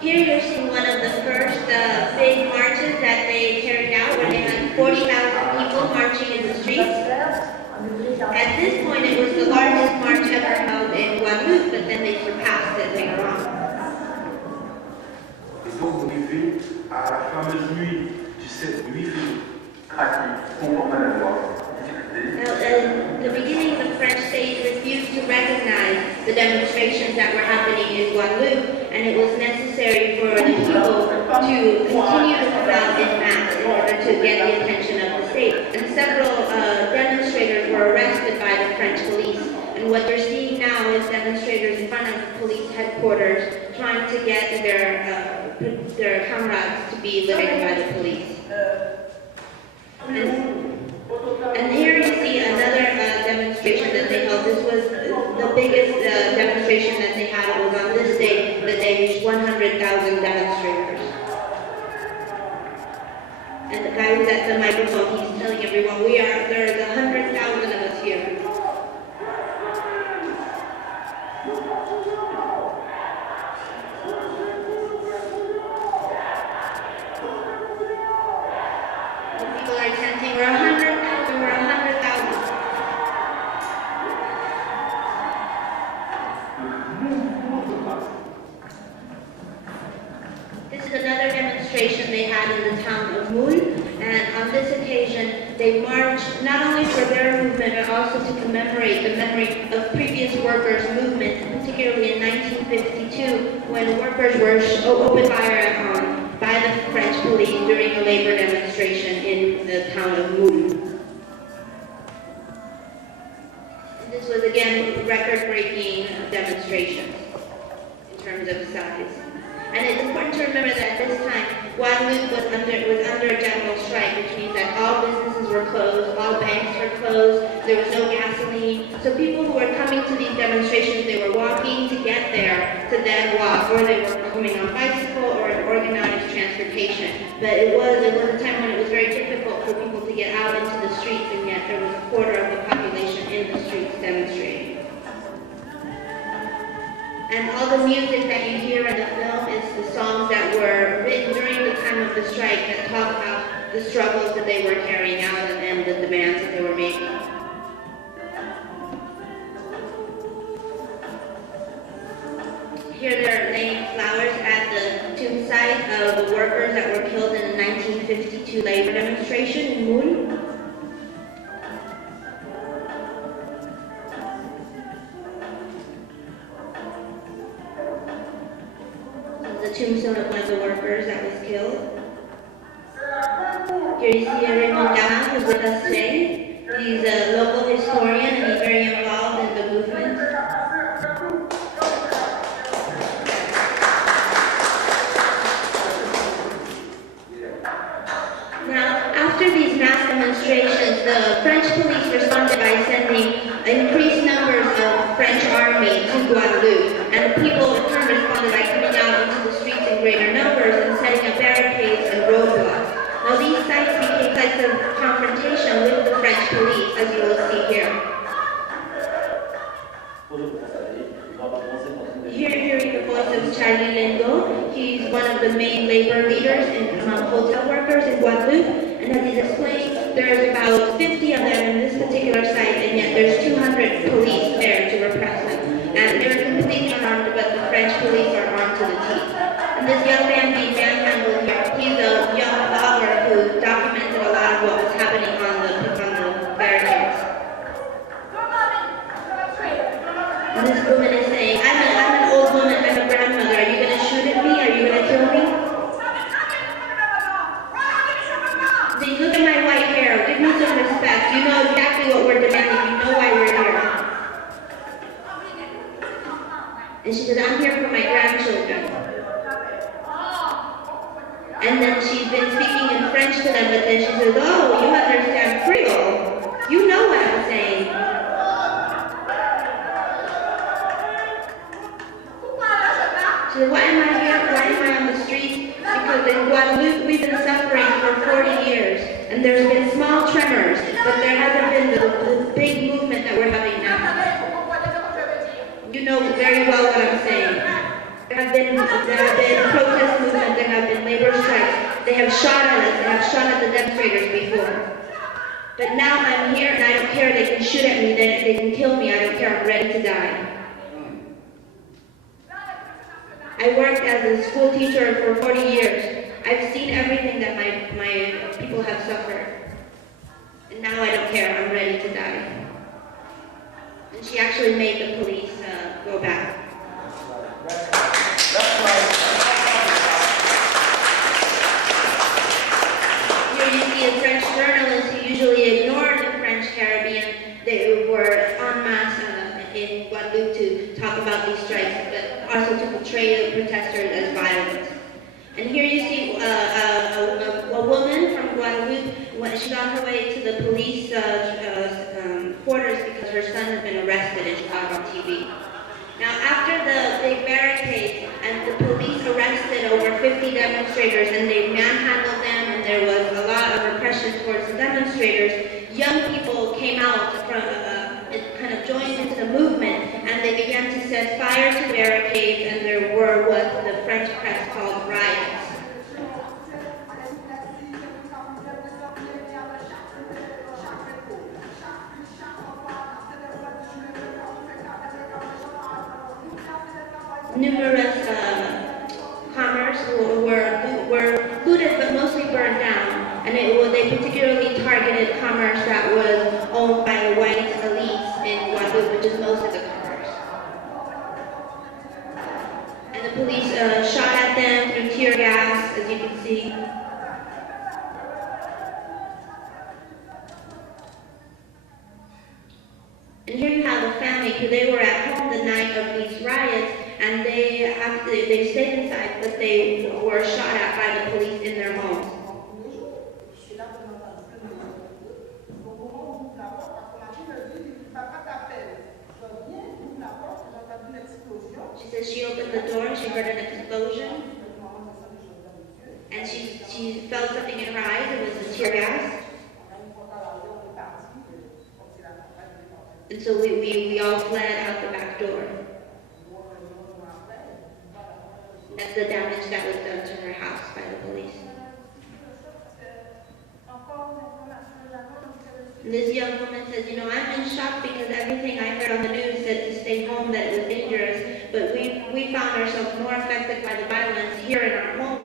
Here you're seeing one of the first big marches that they carried out, where they had 40,000 people marching in the streets. At this point, it was the largest march ever held in Guadeloupe, but then they surpassed it later on. Et donc, on arrive à la fameuse nuit du 7 février, craqué, conforme à la loi. Now, in the beginning, the French state refused to recognize the demonstrations that were happening in Guadeloupe, and it was necessary for the people to continue to come out in mass in order to get the attention of the state. And several demonstrators were arrested by the French police. And what you're seeing now is demonstrators in front of the police headquarters trying to get their comrades to be liberated by the police. And here you see another demonstration that they held. This was the biggest demonstration that they had. It was on this day that they reached 100,000 demonstrators. And the guy who's at the microphone, he's telling everyone, there's 100,000 of us here. People are chanting, we're 100,000, we're 100,000. This is another demonstration they had in the town of Moule, and on this occasion they marched not only for their movement but also to commemorate the memory of previous workers' movements, particularly in 1952 when workers were opened fire on by the French police during a labor demonstration in the town of Moule. This was again record-breaking demonstrations in terms of size. And it's important to remember that at this time, Guadeloupe was under a general strike, which means that all businesses were closed, all banks were closed, there was no gasoline. So people who were coming to these demonstrations, they were walking to get there to then walk, or they were coming on bicycle or in organized transportation. But it was a time when it was very difficult for people to get out into the streets, and yet there was a quarter of the population in the streets demonstrating. And all the music that you hear in the film is the songs that were written during the time of the strike that talk about the struggles that they were carrying out and the demands that they were making. Here they're laying flowers at the tomb site of the workers that were killed in the 1952 labor demonstration in Moule. The tombstone of one of the workers that was killed. Here you see Raymond Gamin, who's with us today. He's a local historian and he's very involved in the movement. Now, after these mass demonstrations, the French police responded by sending increased numbers of French army to Guadeloupe, and the people in turn responded by coming out into the streets in greater numbers and setting up barricades and roadblocks. Now these sites became sites of confrontation with the French police, as you will see here. Here you're hearing the voice of Charlie Lendo. He's one of the main labor leaders among hotel workers in Guadeloupe, and as he's explained, there's about 50 of them in this particular site, and yet there's 200 police there to repress them. And they're completely unarmed, but the French police are armed to the teeth. And this young man being manhandled here, he's a young blogger who documented a lot of what was happening on the barricades. And this woman is saying, I'm an old woman, I'm a grandmother, are you going to shoot at me? Are you going to kill me? Say, look at my white hair, give me some respect, you know exactly what we're demanding, you know why we're here. And she said, I'm here for my grandchildren. know very well what I'm saying. There have been protest movements, there have been labor strikes. They have shot at us, they have shot at the demonstrators before. But now I'm here and I don't care, they can shoot at me, they can kill me, I don't care, I'm ready to die. I worked as a school teacher for 40 years. I've seen everything that my people have suffered. And now I don't care, I'm ready to die. And she actually made the police go back. Here you see a French journalist who usually ignored the French Caribbean. They were en masse in Guadeloupe to talk about these strikes, but also to portray the protesters as violent. And here you see a woman from Guadeloupe when she's on her way to the police quarters because her son has been arrested and she got on TV. Now, after the big barricade and the police arrested over 50 demonstrators and they manhandled them and there was a lot of repression towards the demonstrators, young people came out from kind of joined into the movement and they began to set fire to barricades and there were what the French press called riots. Numerous commerce were looted but mostly burned down, and they particularly targeted commerce that was owned by the white elites in Guadeloupe, which is most of the commerce. And the police shot at them through tear gas, as you can see. And here you have a family who they were at home the night of these riots, and they stayed inside, but they were shot at by the police in their homes. She says she opened the door and she heard an explosion, and she felt something in her eyes. It was a tear gas. And so we all fled out the back door. That's the damage that was done to her house by the police. And this young woman says, I'm in shock because everything I heard on the news said to stay home, that it was dangerous, but we found ourselves more affected by the violence here in our home.